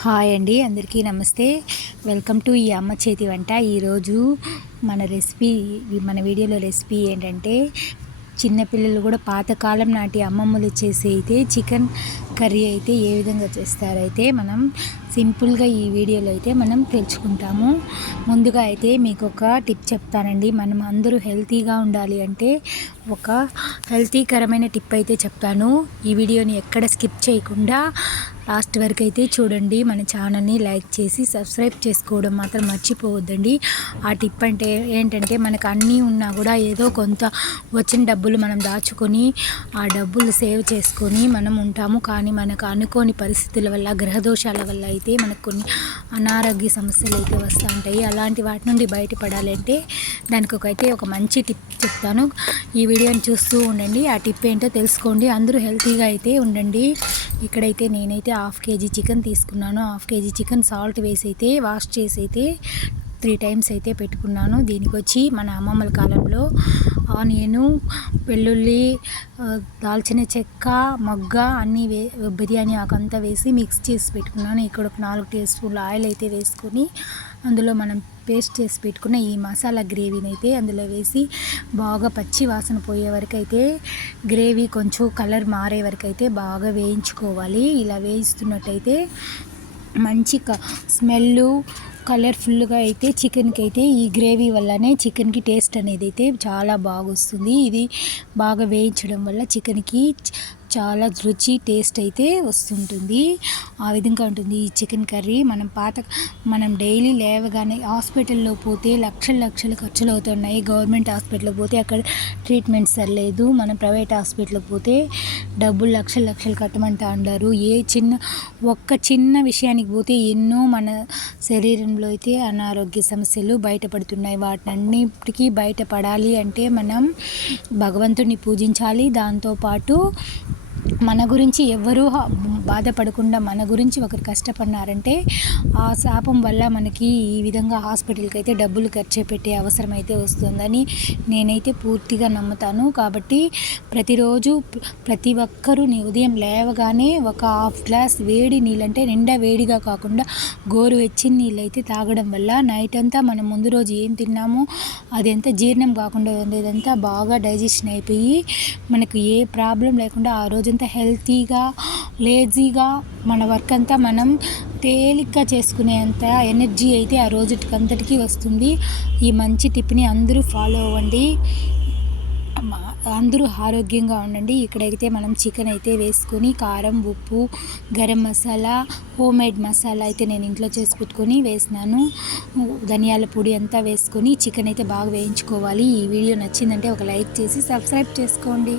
Hi అండి అందరికీ నమస్తే. వెల్కమ్ టు ఈ అమ్మ చేతి వంట. ఈరోజు మన రెసిపీ మన వీడియోలో రెసిపీ ఏంటంటే చిన్నపిల్లలు కూడా పాతకాలం నాటి అమ్మమ్మలు చేసే అయితే చికెన్ కర్రీ అయితే ఏ విధంగా చేస్తారైతే మనం సింపుల్గా ఈ వీడియోలో అయితే మనం తెలుసుకుంటాము. ముందుగా అయితే మీకు ఒక టిప్ చెప్తానండి. మనం అందరూ హెల్తీగా ఉండాలి అంటే ఒక హెల్తీకరమైన టిప్ అయితే చెప్తాను. ఈ వీడియోని ఎక్కడ స్కిప్ చేయకుండా లాస్ట్ వరకు అయితే చూడండి. మన ఛానల్ని లైక్ చేసి సబ్స్క్రైబ్ చేసుకోవడం మాత్రం మర్చిపోవద్దండి. ఆ టిప్ అంటే ఏంటంటే మనకు అన్నీ ఉన్నా కూడా ఏదో కొంత వచ్చిన డబ్బులు మనం దాచుకొని ఆ డబ్బులు సేవ్ చేసుకొని మనం ఉంటాము. కానీ మనకు అనుకోని పరిస్థితుల వల్ల గ్రహదోషాల వల్ల అయితే మనకు కొన్ని అనారోగ్య సమస్యలు అయితే వస్తూ ఉంటాయి అలాంటి వాటి నుండి బయటపడాలంటే దానికి ఒకైతే అయితే ఒక మంచి టిప్ చెప్తాను. ఈ వీడియోని చూస్తూ ఉండండి. ఆ టిప్ ఏంటో తెలుసుకోండి. అందరూ హెల్తీగా అయితే ఉండండి. ఇక్కడైతే నేనైతే హాఫ్ కేజీ చికెన్ తీసుకున్నాను. హాఫ్ కేజీ చికెన్ సాల్ట్ వేసి అయితే వాష్ చేసి అయితే త్రీ టైమ్స్ అయితే పెట్టుకున్నాను. దీనికి వచ్చి మన అమ్మమ్మల కాలంలో ఆనియను వెల్లుల్లి దాల్చిన చెక్క మొగ్గ అన్నీ వే బిర్యానీ ఆకంతా వేసి మిక్స్ చేసి పెట్టుకున్నాను. ఇక్కడ ఒక నాలుగు టీ స్పూన్లు ఆయిల్ అయితే వేసుకొని అందులో మనం పేస్ట్ చేసి పెట్టుకున్న ఈ మసాలా గ్రేవీని అయితే అందులో వేసి బాగా పచ్చి వాసన పోయే వరకు అయితే గ్రేవీ కొంచెం కలర్ మారే వరకు అయితే బాగా వేయించుకోవాలి. ఇలా వేయిస్తున్నట్టయితే మంచి స్మెల్లు స్మెల్ కలర్ఫుల్గా అయితే చికెన్కి అయితే ఈ గ్రేవీ వల్లనే చికెన్కి టేస్ట్ అనేది అయితే చాలా బాగా వస్తుంది ఇది బాగా వేయించడం వల్ల చికెన్కి చాలా రుచి టేస్ట్ అయితే వస్తుంటుంది. ఆ విధంగా ఉంటుంది ఈ చికెన్ కర్రీ. మనం పాత మనం డైలీ లేవగానే హాస్పిటల్లో పోతే లక్షలు లక్షలు ఖర్చులు అవుతున్నాయి గవర్నమెంట్ హాస్పిటల్లో పోతే అక్కడ ట్రీట్మెంట్ సరిలేదు. మనం ప్రైవేట్ హాస్పిటల్కి పోతే డబ్బులు లక్షలు లక్షలు కట్టమంటా అంటారు ఏ చిన్న ఒక్క చిన్న విషయానికి పోతే ఎన్నో మన శరీరంలో అయితే అనారోగ్య సమస్యలు బయటపడుతున్నాయి. వాటన్నిటికీ బయటపడాలి అంటే మనం భగవంతుడిని పూజించాలి. దాంతోపాటు మన గురించి ఎవ్వరూ బాధపడకుండా మన గురించి ఒకరు కష్టపడినారంటే ఆ శాపం వల్ల మనకి ఈ విధంగా హాస్పిటల్కి అయితే డబ్బులు ఖర్చు పెట్టే అవసరం అయితే వస్తుందని నేనైతే పూర్తిగా నమ్ముతాను. కాబట్టి ప్రతిరోజు ప్రతి ఒక్కరూ నీ ఉదయం లేవగానే ఒక హాఫ్ గ్లాస్ వేడి నీళ్ళంటే నిండా వేడిగా కాకుండా గోరు వెచ్చిన నీళ్ళు అయితే తాగడం వల్ల నైట్ అంతా మనం ముందు రోజు ఏం తిన్నామో అది ఎంత జీర్ణం కాకుండా ఉండేదంతా బాగా డైజెషన్ అయిపోయి మనకు ఏ ప్రాబ్లం లేకుండా ఆ రోజు రోజంతా హెల్తీగా లేజీగా మన వర్క్ అంతా మనం తేలిగ్గా చేసుకునేంత ఎనర్జీ అయితే ఆ రోజుకంతటికి వస్తుంది. ఈ మంచి టిప్ని అందరూ ఫాలో అవ్వండి. అందరూ ఆరోగ్యంగా ఉండండి. ఇక్కడైతే మనం చికెన్ అయితే వేసుకొని కారం ఉప్పు గరం మసాలా హోమ్ మేడ్ మసాలా అయితే నేను ఇంట్లో చేసి పెట్టుకొని వేసినాను. ధనియాల పొడి అంతా వేసుకొని చికెన్ అయితే బాగా వేయించుకోవాలి. ఈ వీడియో నచ్చిందంటే ఒక లైక్ చేసి సబ్స్క్రైబ్ చేసుకోండి.